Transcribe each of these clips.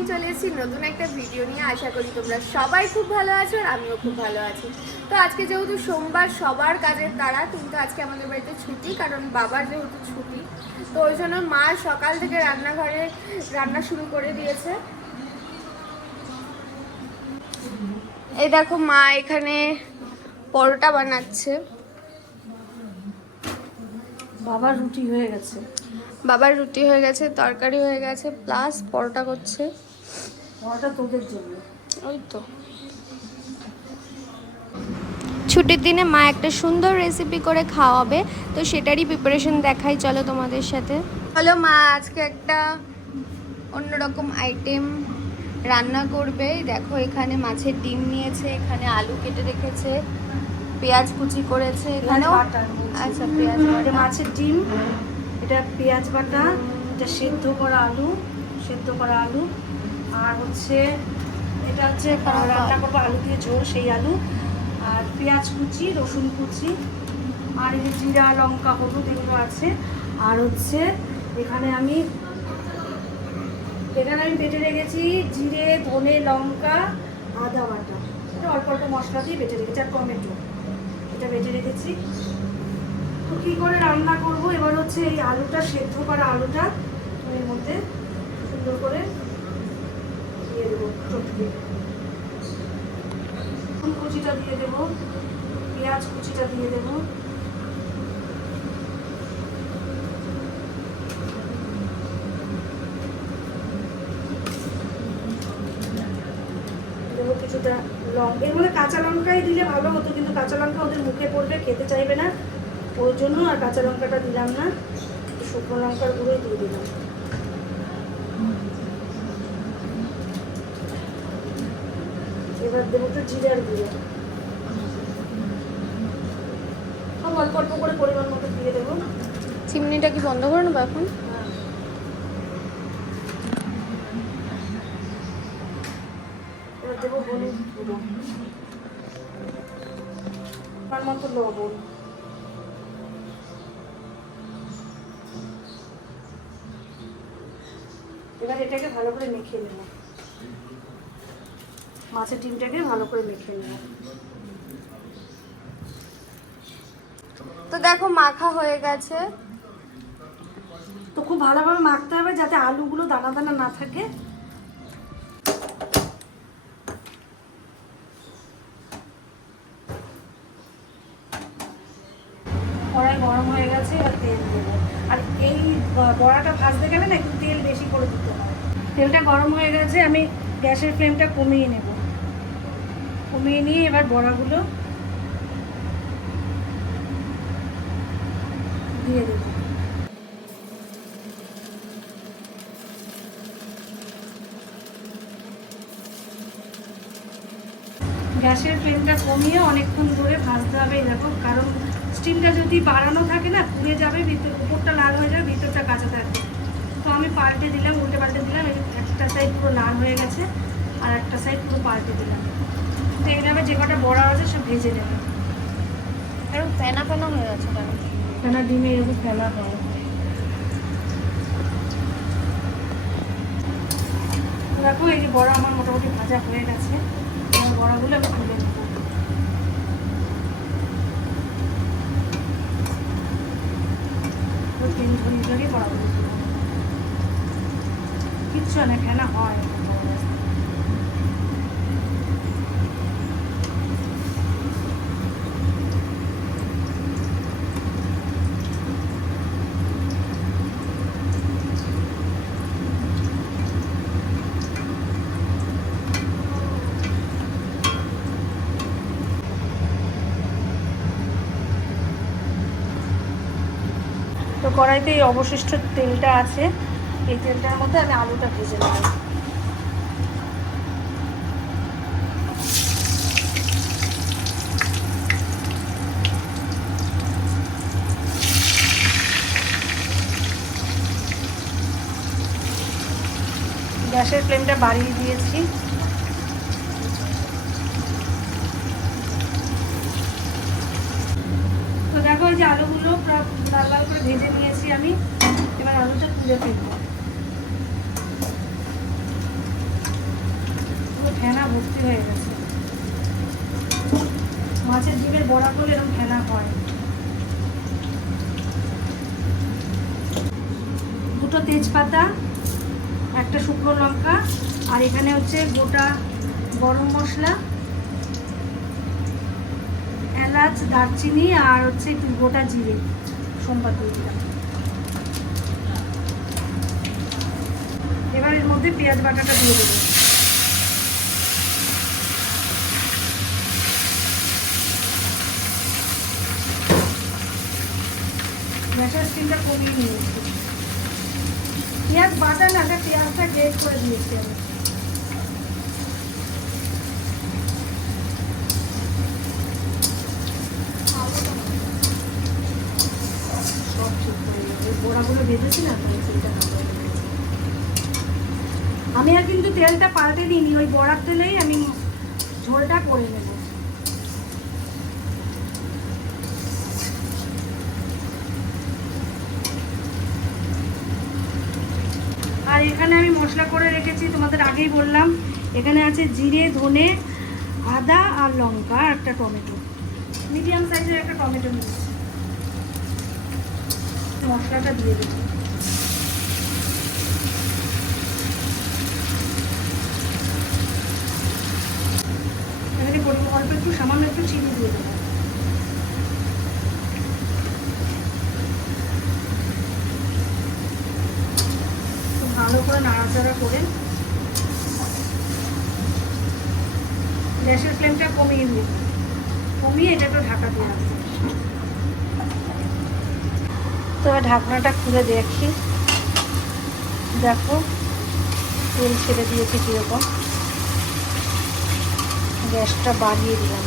নিয়ে চলে এসেছি নতুন একটা ভিডিও নিয়ে। আশা করি তোমরা সবাই খুব ভালো আছো আর আমিও খুব ভালো আছি। তো আজকে যেহেতু সোমবার, সবার কাজের তাড়া, কিন্তু আজকে আমাদের বাড়িতে ছুটি, কারণ বাবার যেহেতু ছুটি, তো ওই জন্য মা সকাল থেকে রান্নাঘরে রান্না শুরু করে দিয়েছে। এই দেখো মা এখানে পরোটা বানাচ্ছে। বাবার রুটি হয়ে গেছে, তরকারি হয়ে গেছে, প্লাস পরোটা করছে। পরোটা তোদের জন্য। ওই তো ছুটির দিনে মা একটা সুন্দর রেসিপি করে খাওয়াবে, তো সেটারই প্রিপারেশন দেখাই চলো তোমাদের সাথে। চলো, মা আজকে একটা অন্যরকম আইটেম রান্না করবে। দেখো এখানে মাছের ডিম নিয়েছে, এখানে আলু কেটে রেখেছে, পেঁয়াজ কুচি করেছে, এখানেও আচ্ছা পেঁয়াজ এটা মাছের ডিম, এটা পেঁয়াজ বাটা, এটা সেদ্ধ করা আলু, আর হচ্ছে এটা হচ্ছে রান্না করবো আলু দিয়ে ঝোল, সেই আলু, আর পেঁয়াজ কুচি, রসুন কুচি, আর এই যে জিরা, লঙ্কা, হলুদ এগুলো আছে। আর হচ্ছে এখানে আমি বেটে রেখেছি জিরে, ধনে, লঙ্কা, আদা বাটা, এটা অল্প অল্প মশলা দিয়ে বেটে রেখেছি, আর টমেটো এটা বেটে রেখেছি। তো কী করে রান্না করব, এবার হচ্ছে এই আলুটা, সেদ্ধ করা আলুটা এর মধ্যে সুন্দর করে দিয়ে দেবো, চটকে কুচিটা দিয়ে দেবো, পেঁয়াজ কুচিটা দিয়ে দেবো, দেবো কিছুটা লঙ্কা। এর মধ্যে কাঁচা লঙ্কাই দিলে ভালো হতো, কিন্তু কাঁচা লঙ্কা ওদের মুখে পড়বে, খেতে চাইবে না, ওই জন্য আর কাঁচা লঙ্কাটা দিলাম না, শুকনো লঙ্কার গুঁড়োই দিয়ে দিলাম। এবার দেবো একটু জিরার গুঁড়ো, সব অল্প অল্প করে পরিমাণ মতো দিয়ে দেবো। চিমনিটা কি বন্ধ করে নেবো এখন? এবার দেবো হলুদ গুঁড়ো, আমার মতো লবণ, এবার এটাকে ভালো করে মেখে নেব, মাছের ডিমটাকে ভালো করে মেখে নেব। তো দেখো মাখা হয়ে গেছে। তো খুব ভালোভাবে মাখতে হবে যাতে আলুগুলো দানা দানা না থাকে। কড়াই গরম হয়ে গেছে, এবার তেল দেবো। আর এই বড়াটা ভাজতে গেলে না একটু তেল বেশি করে দিতে হয়। তেলটা গরম হয়ে গেছে, আমি গ্যাসের ফ্লেমটা কমিয়ে নেব, কমিয়ে নিয়ে এবার বড়াগুলো দিয়ে দেবো। গ্যাসের ফ্লেমটা কমিয়ে অনেকক্ষণ ধরে ভাজতে হবে, দেখো, কারণ স্টিমটা যদি বাড়ানো থাকে না পুড়ে যাবে, ভিতর উপরটা লাল হয়ে যাবে, ভিতরটা কাঁচা থাকবে। তো আমি পাল্টে দিলাম, উল্টে পাল্টে দিলাম, একটা সাইড পুরো লাল হয়ে গেছে আর একটা সাইড পুরো পাল্টে দিলাম। তো এইভাবে যে কটা বড়া আছে সব ভেজে নেবে। এরকম ফেনা ফেনা হয়ে গেছে কেন? ফেনা ডিমে এরকম ফেনা হয়। দেখো এই যে বড়া আমার মোটামুটি ভাজা হয়ে গেছে, আমার বড়াগুলো আমি তুলে নেব। তেল ঝরিয়ে ঝরিয়ে বড়াগুলো কিচ্ছু না, ফেনা হয়। তো কড়াইতে এই অবশিষ্ট তেলটা আছে, এই তেলটার মধ্যে আমি আলুটা ভেজে নেব। গ্যাসের ফ্লেমটা বাড়িয়ে দিয়েছি। তো দেখো এই যে আলুগুলো লাল লাল করে ভেজে নিয়েছি আমি, এবার আলুটা তুলে ফেলবো। ফেনা ভর্তি হয়ে গেছে। মাছের ডিমের বড়া করলে এরকম ফেনা হয়। দুটো তেজপাতা, একটা শুকনো লঙ্কা, আর এখানে হচ্ছে গোটা গরম মশলা, এলাচ, দারচিনি, আর হচ্ছে একটু গোটা জিরে সোমবার দিয়ে দিলাম। এবার এর মধ্যে পেঁয়াজ বাটাটা দিয়ে দেবো। গ্যাসের স্টিমটা কমিয়ে নিয়েছি। পেঁয়াজ বাটা না, পেঁয়াজটা গ্রেট করে দিয়েছি আমি। সব ঠিক করে ওই বড়াগুলো ভেজেছি না, তাই সেটা ভালো হয়ে গেছে। আমি আর কিন্তু তেলটা পাল্টে দিইনি, ওই বড়ার তেলেই আমি ঝোলটা করে নেব। আর এখানে আমি মশলা করে রেখেছি, তোমাদের আগেই বললাম। এখানে আছে জিরে, ধনে, আদা আর লঙ্কা, আর একটা টমেটো, মিডিয়াম সাইজের একটা টমেটো নিয়েছি। মশলাটা দিয়ে দেবো। এখানে অল্প একটু সামান্য একটু চিনি দিয়ে দেবো। ভালো করে নাড়াচাড়া করে গ্যাসের ফ্লেমটা কমিয়ে দিই, কমিয়ে এটা একটু ঢাকা দিয়ে রাখবো। তো ঢাকনাটা খুলে দেখি, দেখো তেল ছেড়ে দিয়েছি কীরকম। গ্যাসটা বাড়িয়ে দিলাম।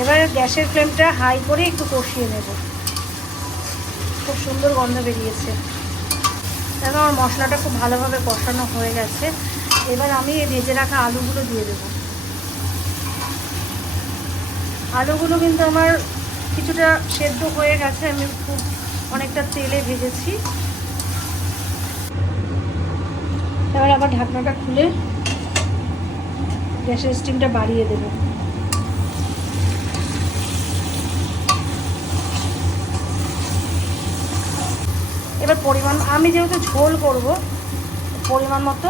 এবার গ্যাসের ফ্লেমটা হাই করে একটু কষিয়ে নেব। খুব সুন্দর গন্ধ বেরিয়েছে। দেখো আমার মশলাটা খুব ভালোভাবে কষানো হয়ে গেছে। এবার আমি এই ভেজে রাখা আলুগুলো দিয়ে দেবো। আলুগুলো কিন্তু আমার কিছুটা সেদ্ধ হয়ে গেছে, আমি খুব অনেকটা তেলে ভেজেছি। এবার আবার ঢাকনাটা খুলে গ্যাসের স্টিমটা বাড়িয়ে দেবো। এবার পরিমাণ, আমি যেহেতু ঝোল করব, পরিমাণ মতো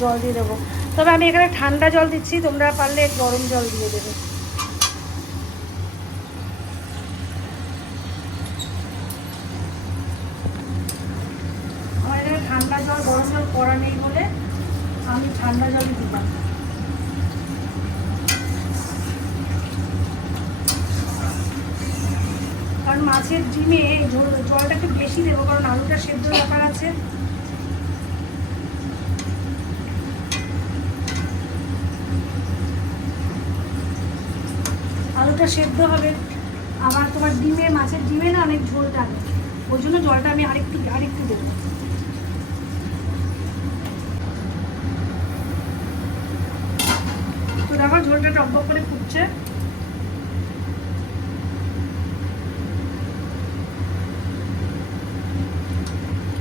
জল দিয়ে দেবো। তবে আমি এখানে ঠান্ডা জল দিচ্ছি, তোমরা পারলে গরম জল দিয়ে দেবে। আমার এখানে ঠান্ডা জল গরম জল করা নেই বলে আমি ঠান্ডা জলই দিলাম। কারণ মাছের ডিমে জলটা একটু বেশি দেবো, কারণ আলুটা সেদ্ধ ব্যাপার আছে। আলুটা সেদ্ধ হবে, আবার তোমার ডিমে, মাছের ডিমে না অনেক ঝোল টানে, ওই জন্য জলটা আমি আরেকটু দেবো। তো দেখো ঝোলটা টকবক করে ফুটছে।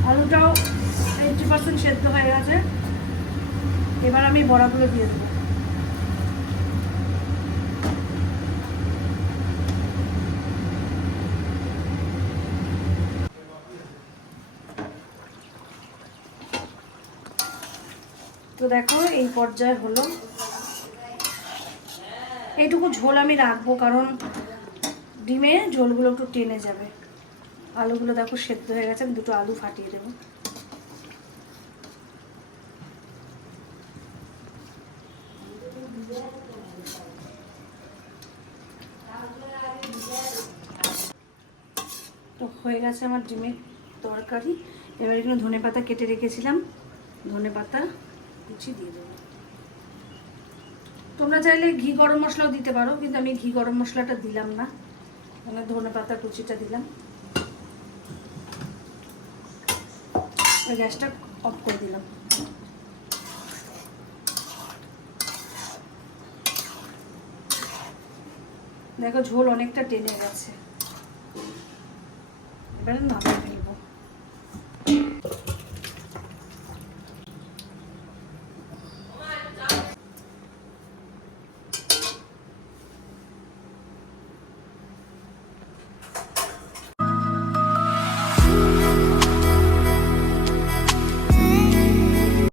আলুটাও 80% সেদ্ধ হয়ে গেছে। এবার আমি বড়াগুলো দিয়ে দেবো। তো দেখো এই পর্যায়ে হলো। এইটুকু ঝোল আমি রাখবো, কারণ ডিমে ঝোলগুলো একটু টেনে যাবে। আলুগুলো দেখো সেদ্ধ হয়ে গেছে, আমি দুটো আলু ফাটিয়ে দেবো। তো হয়ে গেছে আমার ডিমের তরকারি। এবার এখানে ধনেপাতা কেটে রেখেছিলাম, ধনেপাতা কুচি দিয়ে দেবো। তোমরা চাইলে ঘি গরম মশলাও দিতে পারো, কিন্তু আমি ঘি গরম মশলাটা দিলাম না, মানে ধনেপাতা কুচিটা দিলাম। গ্যাসটা অফ করে দিলাম। দেখো ঝোল অনেকটা টেনে গেছে। এবারে নামিয়ে